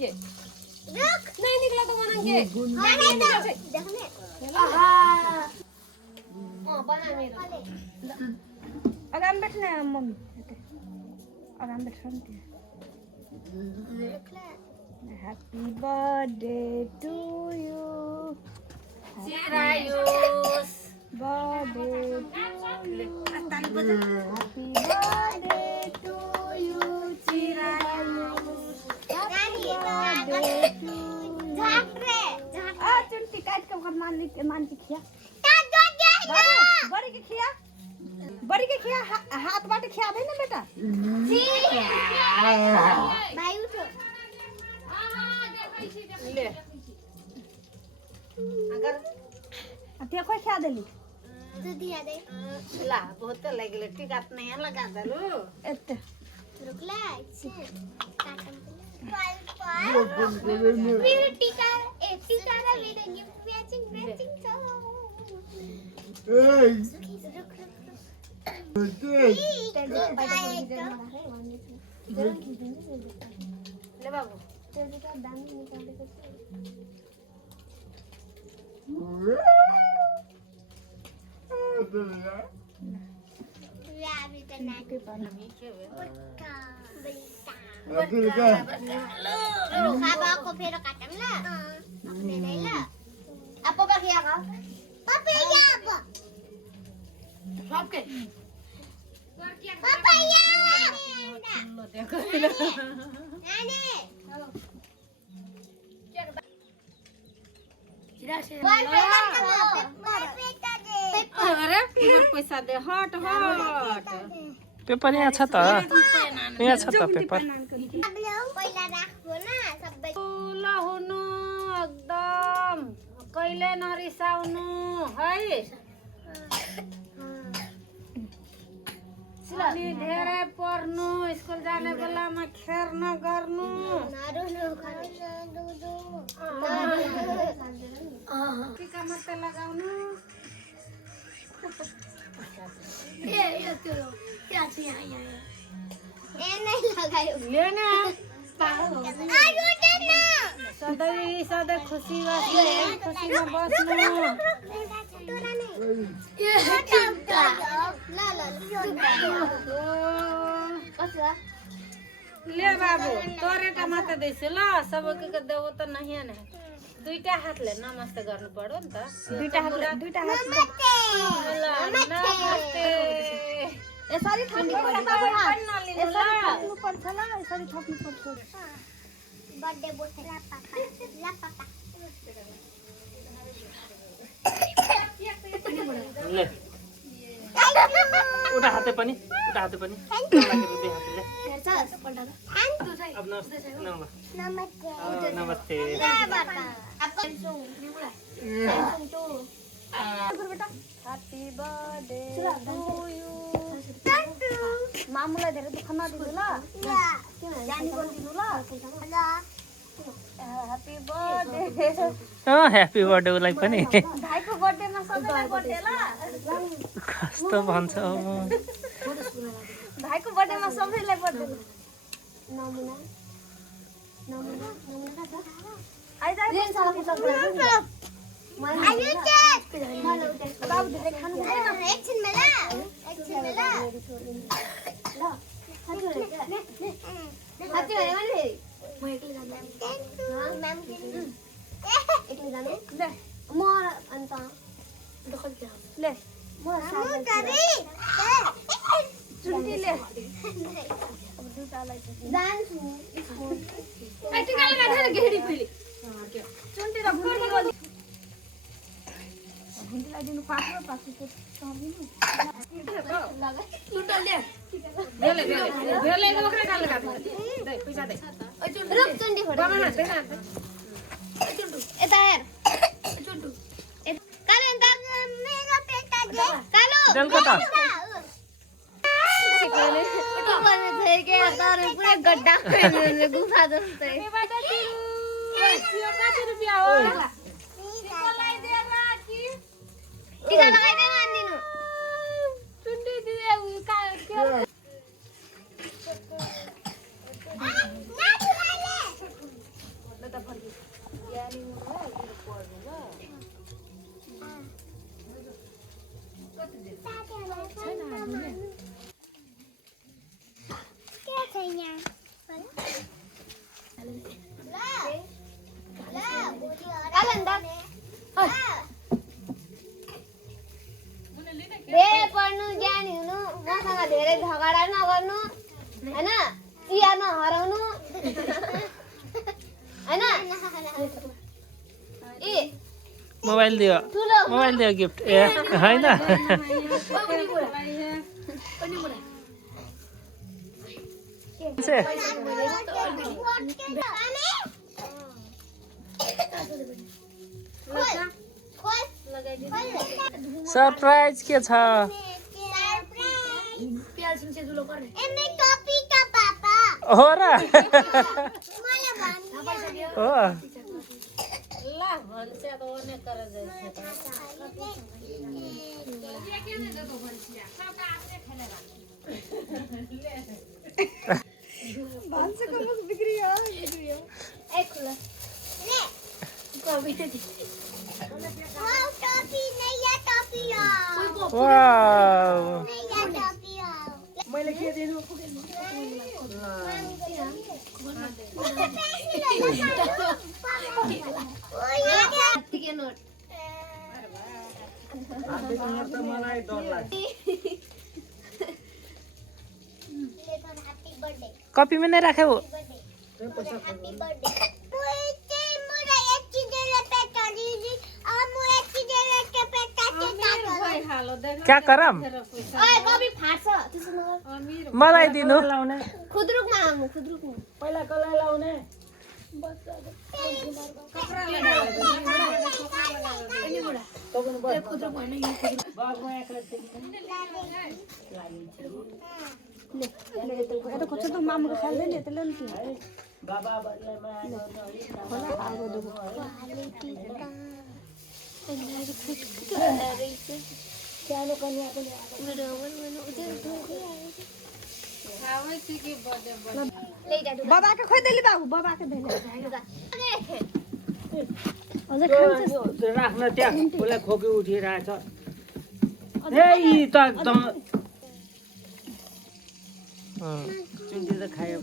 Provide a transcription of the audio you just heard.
ये नहीं निकला तो बनाएंगे देखने बना मेरा आराम बैठना है मम्मी आराम बैठना हैप्पी बर्थडे टू यू चिरायुस birthday happy birthday to you चिरायुस चुनटी काट के मान के खिया बड़ी के खिया हाथ बाटे खिया दे ना बेटा भाई उठो ले अगर देखो खिया देली तू दिया दे ला बहुत लगले टिकट नहीं लगा दलो एत रुकला फिर टीका रा वीडियो गिफ्ट मैचिंग तो ले बाबू दाम निकाल दे को फिर काटम ना अपने नहीं ला apa bagi ya kau papaya apa सबके papaya नानी अरे पैसा दे हट हट पेपर यहाँ छ त यहाँ छ त पेपर पहिला राख्नु न सबै ल हुनु एकदम कहिले नरिसाउनु है अनि धेरै पढ्नु स्कुल जाने बेलामा खेर नगर्नु टीका मात्रै लगाउनु सधैँ खुसी खुसीमा बस्नु ले बाबू तोरेटा मात्र दैछु ल सबैको देऊ त नहीं नै दुईटा हातले नमस्ते गर्नु पर्यो नि त दुईटा हात नमस्ते यसरी थप्नु पर्छ ल यसरी थप्नु पर्छ बर्थडे बोथे ला पापा ले उठा हाते पनि लागि दुई हातले अब नमस्ते हैप्पी बर्थडे टु यू मामुलाई धेरै दुःख नदिनु ल जानी बोलिदिनु ल हैप्पी बर्थडे ह्यापी बर्थडे उलाई पनि भाइको बर्थडेमा सबैलाई बर्थडे ल कस्तो भन्छ भाइको बर्थडेमा सबैलाई बर्थडे नमुना आइजा रेन साला पुछ्नु आयु बाबु धेरै खानु छैन एकछिन मेला ल साथी भने म एक्लै जान्छु म्याम एक्लै जाने ले म अन्त देखल ले म साथी चुन्टी ले अब दुईटालाई जान्छु स्कुल ए टिका लगाएर घेडी पहिले चुन्टी र फुर्ती गली हुँदै दिनु पाक्रो पाक्रो सबिनु टोटल ले ओकरा काल लगा दे पैसा दे रुक चुन्टी फोटो बाबा हात देना एता हेर चुन्टु काले अंदर मेरो पेटा दे कालो जलको त फोटो बने थे के तर पुरै गड्डा खोइले गुफा जस्तै यो कति रुपैया हो टीका लगाइदे मान्दिनु चुन्टी दिए का धेरै झगडा नगर्नु हैन चिया नहराउनु हैन ए मोबाइल दियो गिफ्ट ए हैन सरप्राइज के छ हो र हो मैले के दिनु मलाई डर लाग्छ कॉपी में नहीं रखे वो क्या करम मलाई दिनु खुद्रुकमा आउनु खुद्रुकमा पहिला कसलाई लाउने मामुको खाल्दैन यता ल्याउनु सानो कन्या पनि बाबाको खोइदेली बाबु बाबाको राख्न त्यहाँ उसलाई खोकी उठिरहेछ ए यी त एकदम चुन्टी त खायो